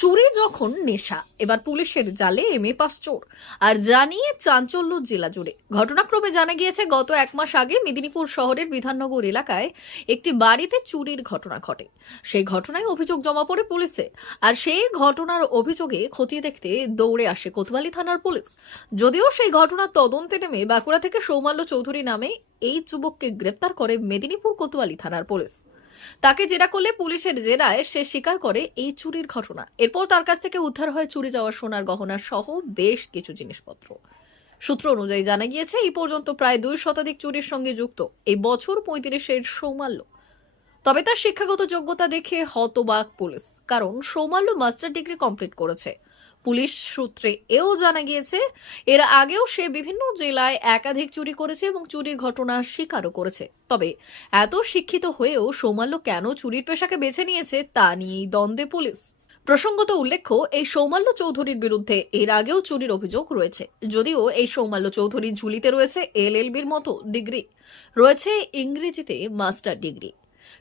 চুরি যখন নেশা, এবার পুলিশের জালে এমএ পাস চোর। আর জানিয়ে চাঞ্চল্য জেলা জুড়ে। ঘটনাক্রমে জানা গিয়েছে গত এক মাস আগে মেদিনীপুর শহরের বিধাননগর এলাকায় একটি বাড়িতে চুরির ঘটনা ঘটে। সেই ঘটনায় অভিযোগ জমা পড়ে পুলিশে। আর সেই ঘটনার অভিযোগে খতিয়ে দেখতে দৌড়ে আসে কোতোয়ালি থানার পুলিশ। যদিও সেই ঘটনার তদন্তে নেমে বাঁকুড়া থেকে সৌমাল্য চৌধুরী নামে এই যুবককে গ্রেপ্তার করে মেদিনীপুর কোতোয়ালি থানার পুলিশ। তাকে জেরা করলে পুলিশের জেরায় সে স্বীকার করে এই চুরির ঘটনা। এরপর তার কাছ থেকে উদ্ধার হয় চুরি যাওয়া সোনার গহনা সহ বেশ কিছু জিনিসপত্র। সূত্র অনুযায়ী জানা গিয়েছে এই পর্যন্ত প্রায় 2 শতাধিক চুরির সঙ্গে যুক্ত এই বছর 35-এর সৌমাল্য। তবে তার শিক্ষাগত যোগ্যতা দেখে হতবাক পুলিশ, কারণ সৌমাল্য মাস্টার ডিগ্রি কমপ্লিট করেছে। পুলিশ সূত্রে এও জানা গিয়েছে এর আগেও সে বিভিন্ন জেলায় একাধিক চুরি করেছে এবং চুরির ঘটনা স্বীকারও করেছে। তবে এত শিক্ষিত হয়েও সৌমাল্য কেন চুরির পেশাকে বেছে নিয়েছে তা নিয়েই দ্বন্দ্বে পুলিশ। প্রসঙ্গত উল্লেখ্য, এই সৌমাল্য চৌধুরীর বিরুদ্ধে এর আগেও চুরির অভিযোগ রয়েছে। যদিও এই সৌমাল্য চৌধুরীর ঝুলিতে রয়েছে এলএলবির মতো ডিগ্রি, রয়েছে ইংরেজিতে মাস্টার ডিগ্রি।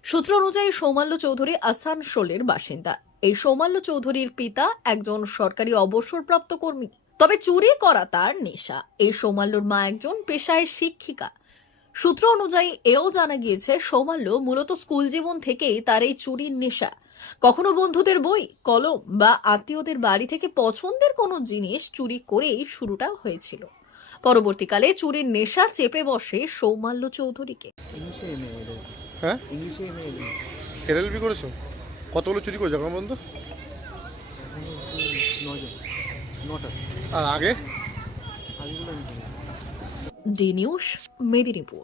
সূত্র অনুযায়ী সৌমাল্য চৌধুরী আসানসোলের বাসিন্দা। এই সৌমাল্য চৌধুরীর পিতা একজন সরকারি অবসরপ্রাপ্ত কর্মী। তবে চুরি করা তার নেশা। এই সৌমাল্যর মা একজন পেশায় শিক্ষিকা। সূত্র অনুযায়ী এও জানা গিয়েছে সৌমাল্য মূলত স্কুল জীবন থেকেই তার এই চুরির নেশা। কখনো বন্ধুদের বই, কলম বা আত্মীয়দের বাড়ি থেকে পছন্দের কোনো জিনিস চুরি করেই শুরুটা হয়েছিল। পরবর্তীকালে চুরির নেশা চেপে বসে সৌমাল্য চৌধুরীকে। হ্যাঁ, এলএলবি করেছো? কতগুলো চুরি করেছো এখন পর্যন্ত? আর আগে? D news, Medinipur.